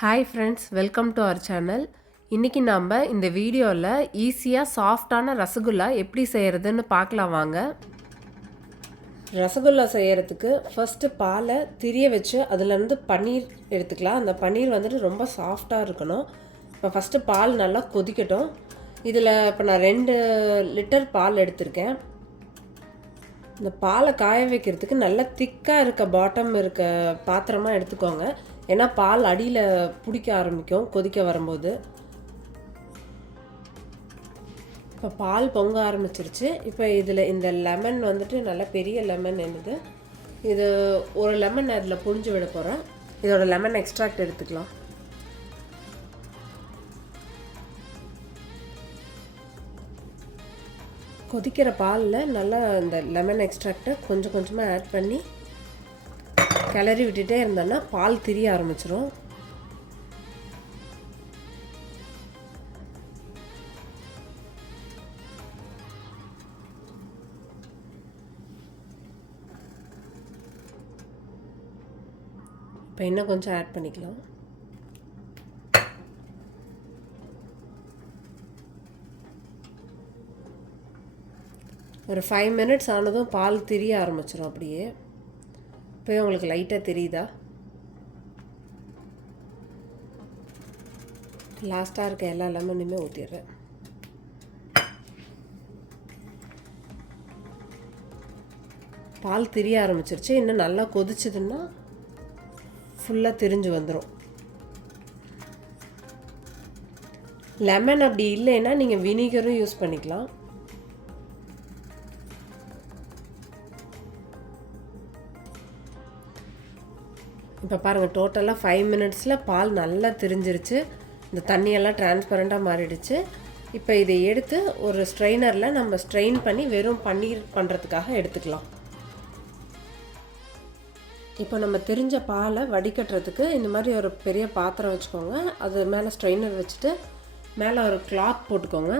Hi friends, welcome to our channel. இன்னைக்கு நாம இந்த வீடியோல ஈஸியா சாஃப்ட்டான ரசகுல்லா எப்படி செய்யறதுன்னு பார்க்கலாம் வாங்க. ரசகுல்லா செய்யறதுக்கு ஃபர்ஸ்ட் பாலை திரிய வச்சு அதுல இருந்து பன்னீர் எடுத்துக்கலாம். அந்த பன்னீர் வந்துட்டு ரொம்ப சாஃப்ட்டா இருக்கணும். இப்போ ஃபர்ஸ்ட் பால் நல்லா கொதிக்கட்டும். இதில் இப்போ நான் 2 லிட்டர் பால் எடுத்திருக்கேன். இந்த பாலை காய வைக்கிறதுக்கு நல்லா திக்காக இருக்க பாட்டம் இருக்க பாத்திரமாக எடுத்துக்கோங்க. ஏன்னா பால் அடியில் பிடிக்க ஆரம்பிக்கும் கொதிக்க வரும்போது. இப்போ பால் பொங்க ஆரம்பிச்சிருச்சு. இப்போ இதில் இந்த லெமன் வந்துட்டு நல்ல பெரிய லெமன் என்னது, இது ஒரு லெமன் அதில் புழிஞ்சு விட போகிறேன். இதோட லெமன் எக்ஸ்ட்ராக்ட் எடுத்துக்கலாம். கொதிக்கிற பாலில் நல்லா இந்த லெமன் எக்ஸ்ட்ராக்டை கொஞ்சம் கொஞ்சமாக ஆட் பண்ணி கிளறி விட்டுட்டே இருந்தோன்னா பால் திரிய ஆரம்பிச்சிடும். இப்போ இன்னும் கொஞ்சம் ஆட் பண்ணிக்கலாம். ஒரு 5 மினிட்ஸ் ஆனதும் பால் திரிய ஆரம்பிச்சிடும். அப்படியே இப்போ உங்களுக்கு லைட்டாக தெரியுதா? லாஸ்ட்டாக இருக்க எல்லா லெமனுமே ஊற்றிடுறேன். பால் திரிய ஆரம்பிச்சிருச்சு. இன்னும் நல்லா கொதிச்சதுன்னா ஃபுல்லாக திரிஞ்சு வந்துடும். லெமன் அப்படி இல்லைன்னா நீங்கள் வினிகரும் யூஸ் பண்ணிக்கலாம். இப்போ பாருங்கள், டோட்டலாக 5 மினிட்ஸில் பால் நல்லா திரிஞ்சிருச்சு. இந்த தண்ணியெல்லாம் டிரான்ஸ்பரண்ட்டாக மாறிடுச்சு. இப்போ இதை எடுத்து ஒரு ஸ்ட்ரெயினரில் நம்ம ஸ்ட்ரெயின் பண்ணி வெறும் பன்னீர் பண்ணுறதுக்காக எடுத்துக்கலாம். இப்போ நம்ம திரிஞ்ச பாலை வடிகட்டுறதுக்கு இந்த மாதிரி ஒரு பெரிய பாத்திரம் வச்சுக்கோங்க. அது மேலே ஸ்ட்ரெயினர் வச்சுட்டு மேலே ஒரு கிளாத் போட்டுக்கோங்க.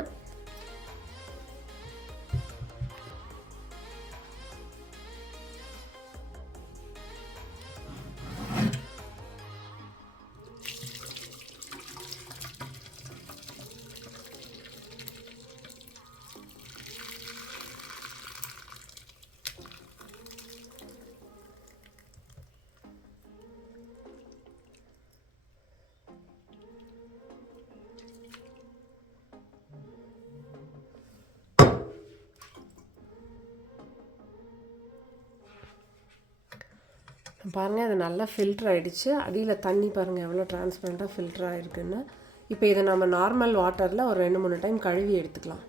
பாருங்கள், அது நல்லா ஃபில்டர் ஆகிடுச்சு. அடியில் தண்ணி பாருங்கள் எவ்வளோ டிரான்ஸ்பரண்ட்டாக ஃபில்டர் ஆகிருக்குன்னு. இப்போ இதை நம்ம நார்மல் வாட்டரில் ஒரு 2-3 டைம் கழுவி எடுத்துக்கலாம்.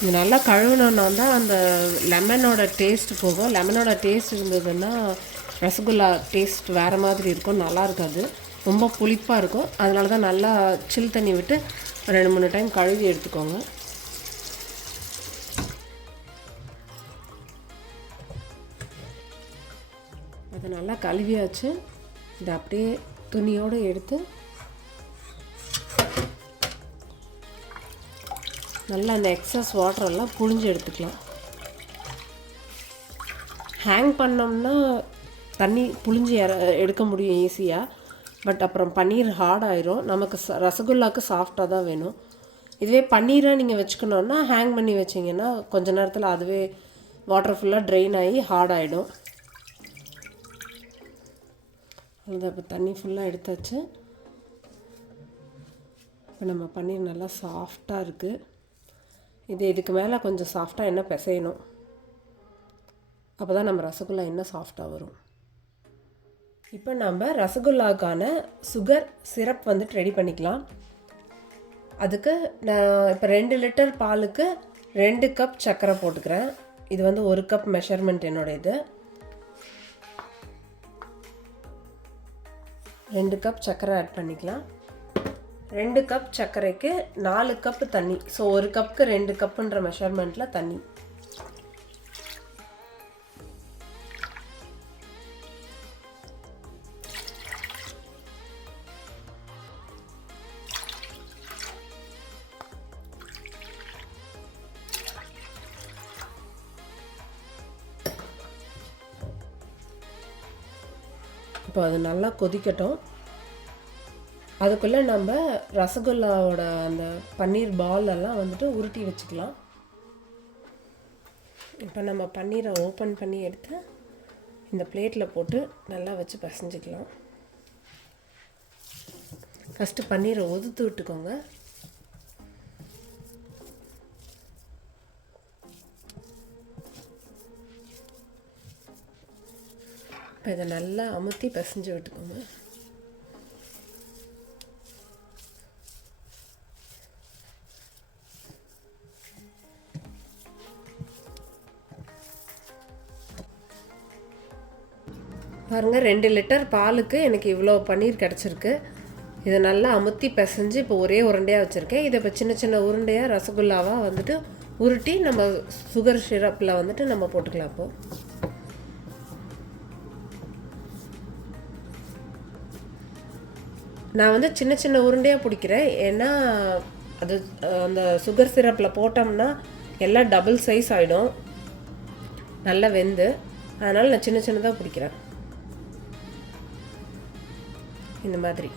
இது நல்லா கழுவினோன்னா தான் அந்த லெமனோட டேஸ்ட் போகும். லெமனோட டேஸ்ட் இருந்ததுன்னா ரசகுல்லா டேஸ்ட் வேறு மாதிரி இருக்கும், நல்லா இருக்காது, ரொம்ப புளிப்பாக இருக்கும். அதனால தான் நல்லா சில் தண்ணி விட்டு 2-3 டைம் கழுவி எடுத்துக்கோங்க. அதை நல்லா கழுவியாச்சு. இதை அப்படியே துணியோடு எடுத்து நல்லா அந்த எக்ஸஸ் வாட்டரெல்லாம் புழிஞ்சு எடுத்துக்கலாம். ஹேங் பண்ணோம்னா தண்ணி புழிஞ்சு எடுக்க முடியும் ஈஸியாக. பட் அப்புறம் பன்னீர் ஹார்ட் ஆயிரும். நமக்கு ரசகுல்லாவுக்கு சாஃப்டாக தான் வேணும். இதுவே பன்னீரை நீங்கள் வச்சுக்கணுன்னா ஹேங் பண்ணி வச்சிங்கன்னா கொஞ்ச நேரத்தில் அதுவே வாட்டர் ஃபுல்லாக ட்ரெயின் ஆகி ஹார்ட் ஆகிடும். அது இப்போ தண்ணி ஃபுல்லாக எடுத்தாச்சு. இப்போ நம்ம பன்னீர் நல்லா சாஃப்டாக இருக்குது. இதுக்கு மேலே கொஞ்சம் சாஃப்டாக என்ன பிசையணும். அப்போ தான் நம்ம ரசகுல்லா என்ன சாஃப்டாக வரும். இப்போ நம்ம ரசகுல்லாவுக்கான சுகர் சிரப் வந்துட்டு ரெடி பண்ணிக்கலாம். அதுக்கு நான் இப்போ 2 லிட்டர் பாலுக்கு 2 கப் சர்க்கரை போட்டுக்கிறேன். இது வந்து 1 கப் மெஷர்மெண்ட் என்னோட. இது 2 கப் சர்க்கரை ஆட் பண்ணிக்கலாம். 2 கப் சர்க்கரைக்கு 4 கப் தண்ணி. ஸோ 1 கப்புக்கு 2 கப்புன்ற மெஷர்மெண்ட்டில் தண்ணி. இப்போ அது நல்லா கொதிக்கட்டும். அதுக்குள்ளே நம்ம ரசகுல்லாவோட அந்த பன்னீர் பால் எல்லாம் வந்துட்டு உருட்டி வச்சுக்கலாம். இப்போ நம்ம பன்னீரை ஓப்பன் பண்ணி எடுத்து இந்த பிளேட்டில் போட்டு நல்லா வச்சு பிசைஞ்சிக்கலாம். ஃபஸ்ட்டு பன்னீரை உதுத்து விட்டுக்கோங்க. இப்போ இதை நல்லா அமுத்தி பிசைஞ்சு விட்டுக்கோங்க. பாருங்கள், 2 லிட்டர் பாலுக்கு எனக்கு இவ்வளோ பன்னீர் கிடச்சிருக்கு. இதை நல்லா அமுத்தி பிசைஞ்சு இப்போ ஒரே உருண்டையாக வச்சுருக்கேன். இதை இப்போ சின்ன சின்ன உருண்டையாக ரசகுல்லாவாக வந்துட்டு உருட்டி நம்ம சுகர் சிரப்பில் வந்துட்டு நம்ம போட்டுக்கலாம். அப்போது நான் வந்து சின்ன சின்ன உருண்டையாக பிடிக்கிறேன். ஏன்னா அது அந்த சுகர் சிரப்பில் போட்டோம்னா எல்லாம் டபுள் சைஸ் ஆகிடும், நல்லா வெந்து. அதனால் நான் சின்ன சின்னதாக பிடிக்கிறேன் இந்த மாதிரி.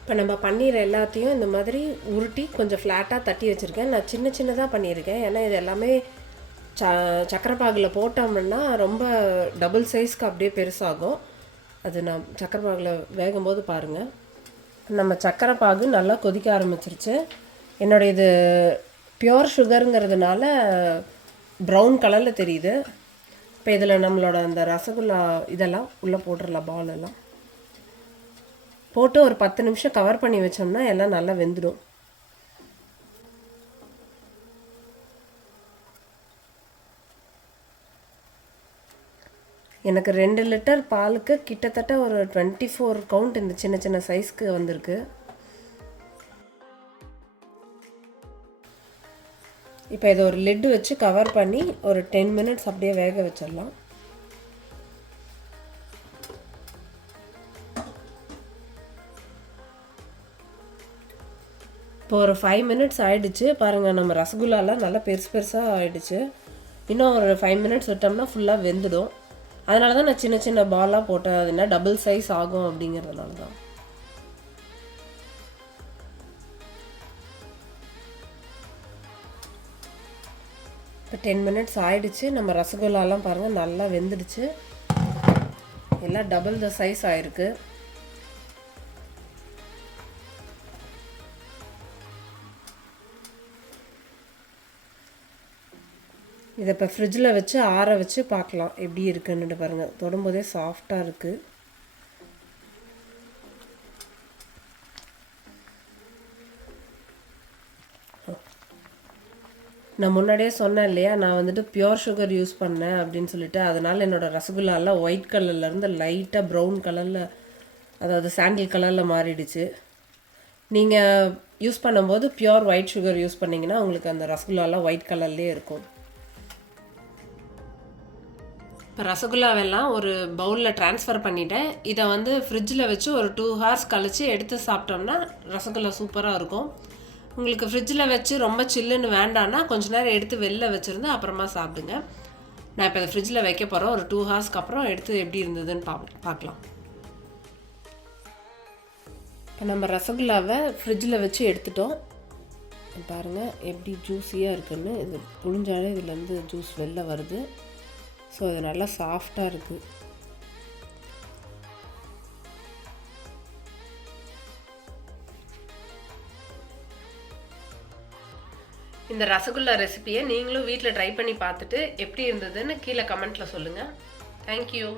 இப்போ நம்ம பன்னீர் எல்லாத்தையும் இந்த மாதிரி உருட்டி கொஞ்சம் ஃப்ளாட்டாக தட்டி வச்சுருக்கேன். நான் சின்ன சின்னதாக பண்ணியிருக்கேன். ஏன்னா இது எல்லாமே சக்கரை பாகில் போட்டோம்னா ரொம்ப டபுள் சைஸ்க்கு அப்படியே பெருசாகும். அது நான் சக்கரை பாகில் வேகும்போது பாருங்கள். நம்ம சக்கரை பாகு நல்லா கொதிக்க ஆரம்பிச்சிருச்சு. என்னோடய இது பியோர் சுகருங்கிறதுனால ப்ரௌன் கலரில் தெரியுது. இப்போ இதில் நம்மளோட அந்த ரசகுல்லா இதெல்லாம் உள்ளே போட்டுடலாம். பால் எல்லாம் போட்டு ஒரு 10 நிமிஷம் கவர் பண்ணி வச்சோம்னா எல்லாம் நல்லா வெந்துடும். எனக்கு 2 லிட்டர் பாலுக்கு கிட்டத்தட்ட ஒரு 24 கவுண்ட் இந்த சின்ன சின்ன சைஸ்க்கு வந்திருக்கு. இப்போ இதை ஒரு லிட்டு வச்சு கவர் பண்ணி ஒரு 10 மினிட்ஸ் அப்படியே வேக வச்சிடலாம். இப்போ ஒரு 5 மினிட்ஸ் ஆகிடுச்சு. பாருங்கள், நம்ம ரசகுல்லாலாம் நல்லா பெருசு பெருசாக ஆகிடுச்சு. இன்னும் ஒரு 5 மினிட்ஸ் விட்டோம்னா ஃபுல்லாக வெந்துடும். அதனால தான் நான் சின்ன சின்ன பாலாக போட்டேன். அதுனா டபுள் சைஸ் ஆகும் அப்படிங்கிறதுனால தான். இப்போ 10 மினிட்ஸ் ஆகிடுச்சு. நம்ம ரசகுல்லாலாம் பாருங்கள் நல்லா வெந்துடுச்சு. எல்லாம் டபுள் த சைஸ் ஆகிருக்கு. இதை இப்போ ஃப்ரிட்ஜில் வச்சு ஆற வச்சு பார்க்கலாம் எப்படி இருக்குன்னு. பாருங்கள், தொடும்போதே சாஃப்டாக இருக்குது. நான் முன்னாடியே சொன்னேன் இல்லையா, நான் வந்துட்டு பியோர் சுகர் யூஸ் பண்ணேன் அப்படின்னு சொல்லிட்டு. அதனால் என்னோடய ரசகுல்லாலாம் ஒயிட் கலர்லேருந்து லைட்டாக ப்ரௌன் கலரில், அதாவது சாண்டில் கலரில் மாறிடுச்சு. நீங்கள் யூஸ் பண்ணும்போது பியோர் ஒயிட் சுகர் யூஸ் பண்ணிங்கன்னா உங்களுக்கு அந்த ரசகுல்லாலாம் ஒயிட் கலர்லேயே இருக்கும். இப்போ ரசகுல்லாவெல்லாம் ஒரு பவுலில் ட்ரான்ஸ்ஃபர் பண்ணிவிட்டேன். இதை வந்து ஃப்ரிட்ஜில் வச்சு ஒரு 2 ஹவர்ஸ் கழித்து எடுத்து சாப்பிட்டோம்னா ரசகுல்லா சூப்பராக இருக்கும். உங்களுக்கு ஃப்ரிட்ஜில் வச்சு ரொம்ப சில்லுன்னு வேண்டான்னா கொஞ்ச நேரம் எடுத்து வெளில வச்சுருந்து அப்புறமா சாப்பிடுங்க. நான் இப்போ இதை ஃப்ரிட்ஜில் வைக்க போகிறேன். ஒரு 2 ஹவர்ஸ்க்கு அப்புறம் எடுத்து எப்படி இருந்ததுன்னு பார்க்கலாம். இப்போ நம்ம ரசகுல்லாவை ஃப்ரிட்ஜில் வச்சு எடுத்துட்டோம். பாருங்கள் எப்படி ஜூஸியாக இருக்குன்னு. இது புழிஞ்சாலே இதுலேருந்து ஜூஸ் வெளில வருது. ஸோ இது நல்லா சாஃப்டாக இருக்குது. இந்த ரசகுல்லா ரெசிபியை நீங்களும் வீட்டில் ட்ரை பண்ணி பார்த்துட்டு எப்படி இருந்ததுன்னு கீழே கமெண்ட்டில் சொல்லுங்கள். தேங்க்யூ.